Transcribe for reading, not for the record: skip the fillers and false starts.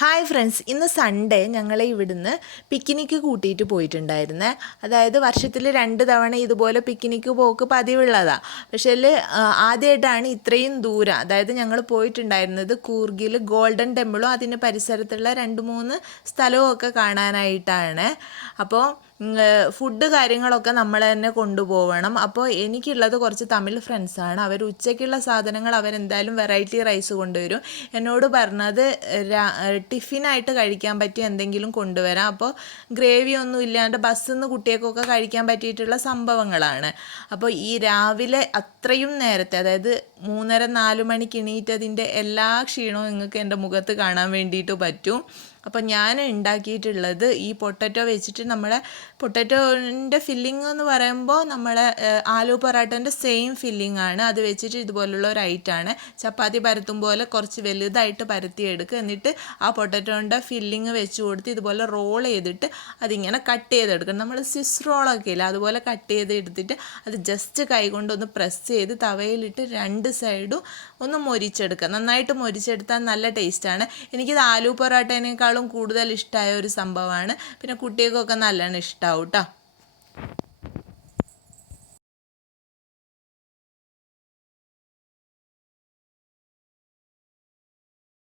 Hi friends, ഇന്ന് Sunday ഞങ്ങളെ ഇവിടുന്ന് പിക്നിക്ക് കൂട്ടിയിട്ട് പോയിട്ടുണ്ടായിരുന്നേ. അതായത് വർഷത്തിൽ 2 തവണ ഇതുപോലെ പിക്നിക്ക് പോക്ക് പതിവുള്ളതാണ്. പക്ഷേ ആദ്യമായിട്ടാണ് ഇത്രയും ദൂരം. അതായത് ഞങ്ങൾ പോയിട്ടുണ്ടായിരുന്നത് കൂർഗിൽ ഗോൾഡൻ ടെമ്പിളും അതിന് പരിസരത്തുള്ള 2-3 സ്ഥലവും ഒക്കെ കാണാനായിട്ടാണ്. അപ്പോൾ ഫുഡ് കാര്യങ്ങളൊക്കെ നമ്മൾ തന്നെ കൊണ്ടുപോകണം. അപ്പോൾ എനിക്കുള്ളത് കുറച്ച് തമിഴ് ഫ്രണ്ട്സാണ്. അവർ ഉച്ചയ്ക്കുള്ള സാധനങ്ങൾ അവരെന്തായാലും വെറൈറ്റി റൈസ് കൊണ്ടുവരും. എന്നോട് പറഞ്ഞത് ടിഫിനായിട്ട് കഴിക്കാൻ പറ്റിയ എന്തെങ്കിലും കൊണ്ടുവരാം. അപ്പോൾ ഗ്രേവി ഒന്നും ഇല്ലാണ്ട് ബസ്സിൽ നിന്ന് കുട്ടികൾക്കൊക്കെ കഴിക്കാൻ പറ്റിയിട്ടുള്ള സംഭവങ്ങളാണ്. അപ്പോൾ ഈ രാവിലെ അത്രയും നേരത്തെ, അതായത് 3:30-4 മണിക്ക് എണീറ്റതിൻ്റെ എല്ലാ ക്ഷീണവും നിങ്ങൾക്ക് എൻ്റെ മുഖത്ത് കാണാൻ വേണ്ടിയിട്ട് പറ്റും. അപ്പം ഞാൻ ഉണ്ടാക്കിയിട്ടുള്ളത് ഈ പൊട്ടറ്റോ വെച്ചിട്ട് നമ്മളെ പൊട്ടറ്റോൻ്റെ ഫില്ലിംഗ് എന്ന് പറയുമ്പോൾ നമ്മളെ ആലു പൊറാട്ടൻ്റെ സെയിം ഫില്ലിംഗ് ആണ്. അത് വെച്ചിട്ട് ഇതുപോലുള്ള ഒരു ഐറ്റമാണ്. ചപ്പാത്തി പരത്തും പോലെ കുറച്ച് വലുതായിട്ട് പരത്തിയെടുക്കുക. എന്നിട്ട് ആ പൊട്ടറ്റോൻ്റെ ഫില്ലിങ് വെച്ച് കൊടുത്ത് ഇതുപോലെ റോൾ ചെയ്തിട്ട് അതിങ്ങനെ കട്ട് ചെയ്തെടുക്കണം. നമ്മൾ സ്വിസ് റോളൊക്കെ ഇല്ല, അതുപോലെ കട്ട് ചെയ്ത് എടുത്തിട്ട് അത് ജസ്റ്റ് കൈ കൊണ്ടൊന്ന് പ്രസ് ചെയ്ത് തവയിലിട്ട് 2 സൈഡും ഒന്ന് മൊരിച്ചെടുക്കുക. നന്നായിട്ട് മൊരിച്ചെടുത്താൽ നല്ല ടേസ്റ്റാണ്. എനിക്കിത് ആലു പൊറാട്ടേനേക്കാളും കൂടുതൽ ഇഷ്ടമായ ഒരു സംഭവമാണ്. പിന്നെ കുട്ടികൾക്കൊക്കെ നല്ലോണം ഇഷ്ടമാവും കേട്ടോ.